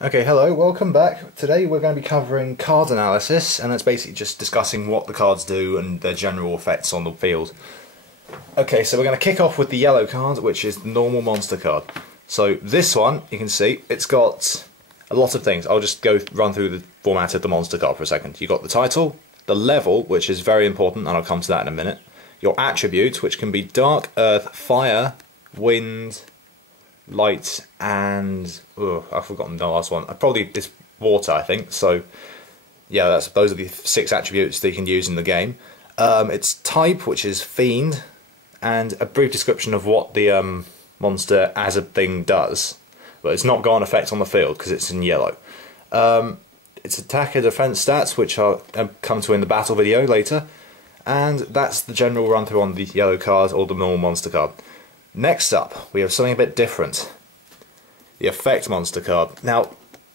Okay, hello, welcome back. Today we're going to be covering card analysis, and that's basically just discussing what the cards do and their general effects on the field. Okay, so we're going to kick off with the yellow card, which is the normal monster card. So this one, you can see, it's got a lot of things. I'll just run through the format of the monster card for a second. You've got the title, the level, which is very important, and I'll come to that in a minute. Your attributes, which can be dark, earth, fire, wind, light, and I've forgotten the last one. Probably it's water, I think. So yeah, those are the 6 attributes that you can use in the game. It's type, which is fiend, and a brief description of what the monster as a thing does, but it's not got an effect on the field because it's in yellow. It's attack and defense stats, which I'll come to in the battle video later, and that's the general run through on the yellow card or the normal monster card. Next up, we have something a bit different. The effect monster card. Now,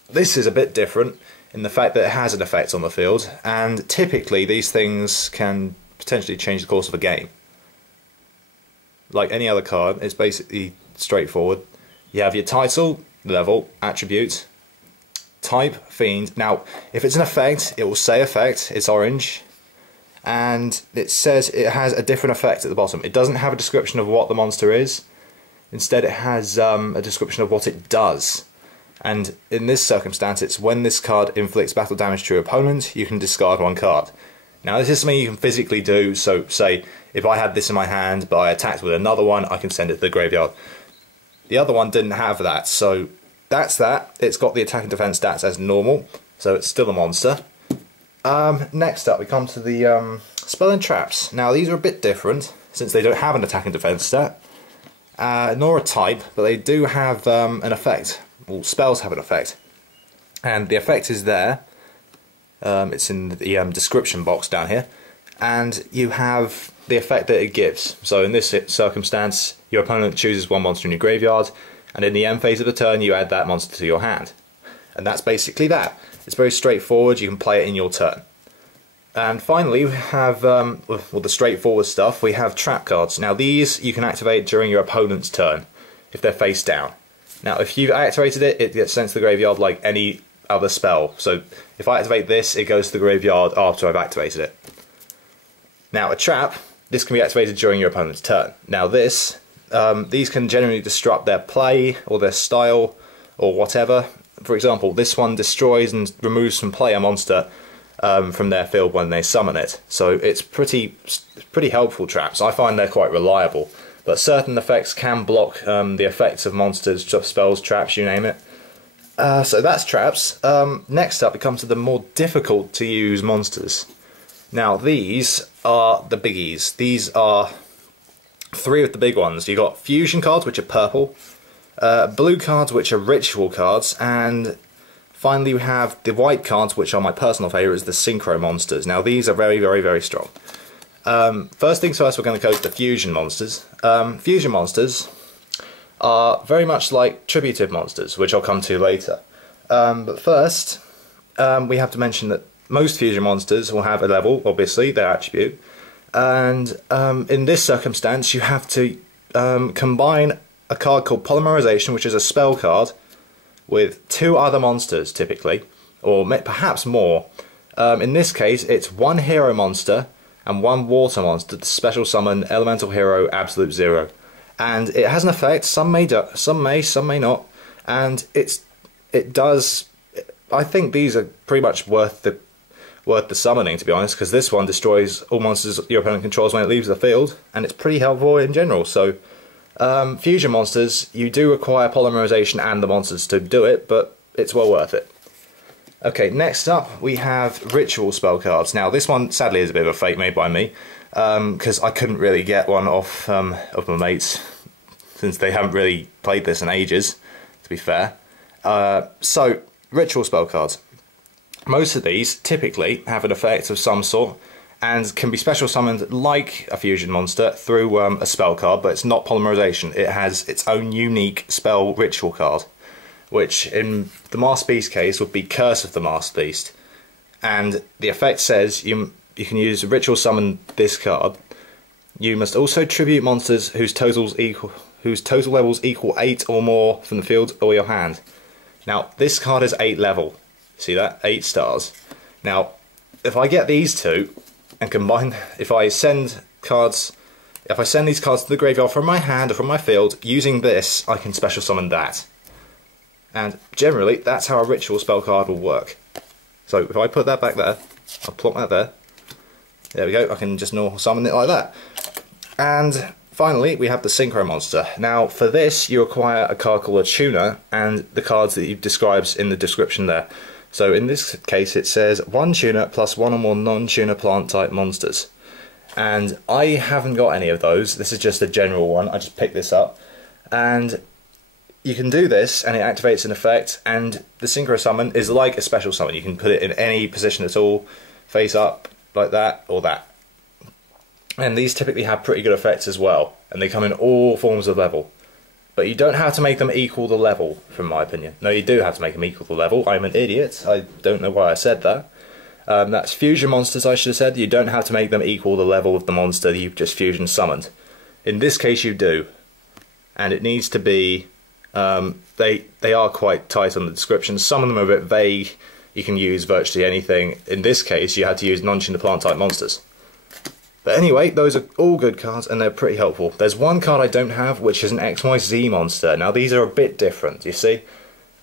this is a bit different in the fact that it has an effect on the field, and typically these things can potentially change the course of a game. Like any other card, it's basically straightforward. You have your title, level, attribute, type, fiend. Now, if it's an effect, it will say effect, it's orange, and it says it has a different effect at the bottom. It doesn't have a description of what the monster is. Instead, it has a description of what it does. And in this circumstance, it's when this card inflicts battle damage to your opponent, you can discard 1 card. Now, this is something you can physically do. So, say, if I had this in my hand, but I attacked with another one, I can send it to the graveyard. The other one didn't have that, so that's that. It's got the attack and defense stats as normal, so it's still a monster. Next up, we come to the spell and traps. Now, these are a bit different, since they don't have an attack and defense stat, nor a type, but they do have an effect. Well, spells have an effect. And the effect is there. It's in the description box down here. And you have the effect that it gives. So in this circumstance, your opponent chooses 1 monster in your graveyard, and in the end phase of the turn, you add that monster to your hand. And that's basically that. It's very straightforward, you can play it in your turn. And finally, we have, well, the straightforward stuff, we have trap cards. Now these you can activate during your opponent's turn, if they're face down. Now if you've activated it, it gets sent to the graveyard like any other spell. So if I activate this, it goes to the graveyard after I've activated it. Now a trap, this can be activated during your opponent's turn. Now these can generally disrupt their play, or their style, or whatever. For example, this one destroys and removes from play a monster from their field when they summon it. So it's pretty helpful traps. I find they're quite reliable. But certain effects can block the effects of monsters, spells, traps, you name it. So that's traps. Next up, it comes to the more difficult to use monsters. Now these are the biggies. These are 3 of the big ones. You've got fusion cards, which are purple. Blue cards, which are ritual cards, and finally we have the white cards, which are my personal favourites, the synchro monsters. Now these are very, very, very strong. First things first, we're going to go to the fusion monsters. Fusion monsters are very much like tributive monsters, which I'll come to later. But first, we have to mention that most fusion monsters will have a level, obviously, their attribute, and in this circumstance you have to combine a card called Polymerization, which is a spell card, with 2 other monsters typically, or perhaps more. In this case, it's 1 hero monster and 1 water monster to special summon Elemental Hero Absolute Zero. And it has an effect, some may, some may not, and it does. I think these are pretty much worth the summoning, to be honest, because this one destroys all monsters your opponent controls when it leaves the field, and it's pretty helpful in general. So fusion monsters, you do require Polymerization and the monsters to do it, but it's well worth it. Okay, next up we have ritual spell cards. Now this one sadly is a bit of a fake made by me, because I couldn't really get one off of my mates, since they haven't really played this in ages, to be fair. So, ritual spell cards. Most of these typically have an effect of some sort, and can be special summoned like a fusion monster through a spell card, but it's not Polymerization. It has its own unique spell ritual card, which in the Masked Beast case would be Curse of the Masked Beast. And the effect says you can use ritual summon this card. You must also tribute monsters whose total levels equal 8 or more from the field or your hand. Now, this card is 8 level. See that? 8 stars. Now, if I get these two and combine, if I send these cards to the graveyard from my hand or from my field, using this, I can special summon that. And generally, that's how a ritual spell card will work. So if I put that back there, I'll plop that there. There we go, I can just normal summon it like that. And finally, we have the Synchro Monster. Now, for this, you acquire a card called a Tuner, and the cards that he describes in the description there. So in this case, it says 1 tuner plus 1 or more non-tuner plant type monsters. And I haven't got any of those. This is just a general one. I just picked this up. And you can do this, and it activates an effect, and the Synchro Summon is like a special summon. You can put it in any position at all, face up, like that, or that. And these typically have pretty good effects as well, and they come in all forms of level. But you don't have to make them equal the level, from my opinion. No, you do have to make them equal the level. I'm an idiot. I don't know why I said that. That's fusion monsters, I should have said. You don't have to make them equal the level of the monster that you've just fusion summoned. In this case, you do. And it needs to be... they are quite tight on the description. Some of them are a bit vague. You can use virtually anything. In this case, you had to use non-tuner plant type monsters. But anyway, those are all good cards, and they're pretty helpful. There's one card I don't have, which is an XYZ monster. Now, these are a bit different, you see.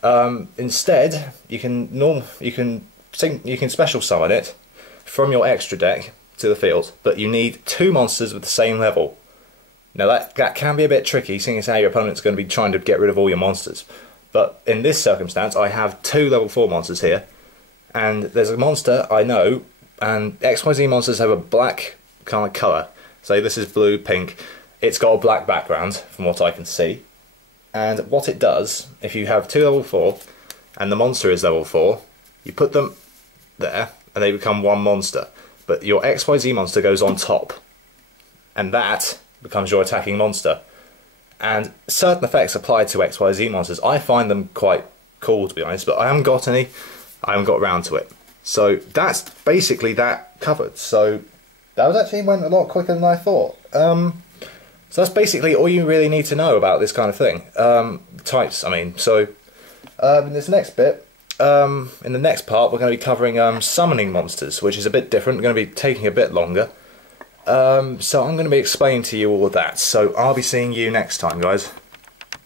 Instead, you can special summon it from your extra deck to the field, but you need 2 monsters with the same level. Now, that can be a bit tricky, seeing as how your opponent's going to be trying to get rid of all your monsters. But in this circumstance, I have 2 level 4 monsters here, and there's a monster I know, and XYZ monsters have a black kind of colour. So this is blue, pink. It's got a black background from what I can see. And what it does, if you have 2 level 4 and the monster is level 4, you put them there and they become 1 monster. But your XYZ monster goes on top, and that becomes your attacking monster. And certain effects apply to XYZ monsters. I find them quite cool, to be honest, but I haven't got any. I haven't got round to it. So that's basically that covered. So that went a lot quicker than I thought. So that's basically all you really need to know about this kind of thing. Types, I mean. So in this next bit, in the next part, we're going to be covering summoning monsters, which is a bit different. We're going to be taking a bit longer. So I'm going to be explaining to you all of that. So I'll be seeing you next time, guys.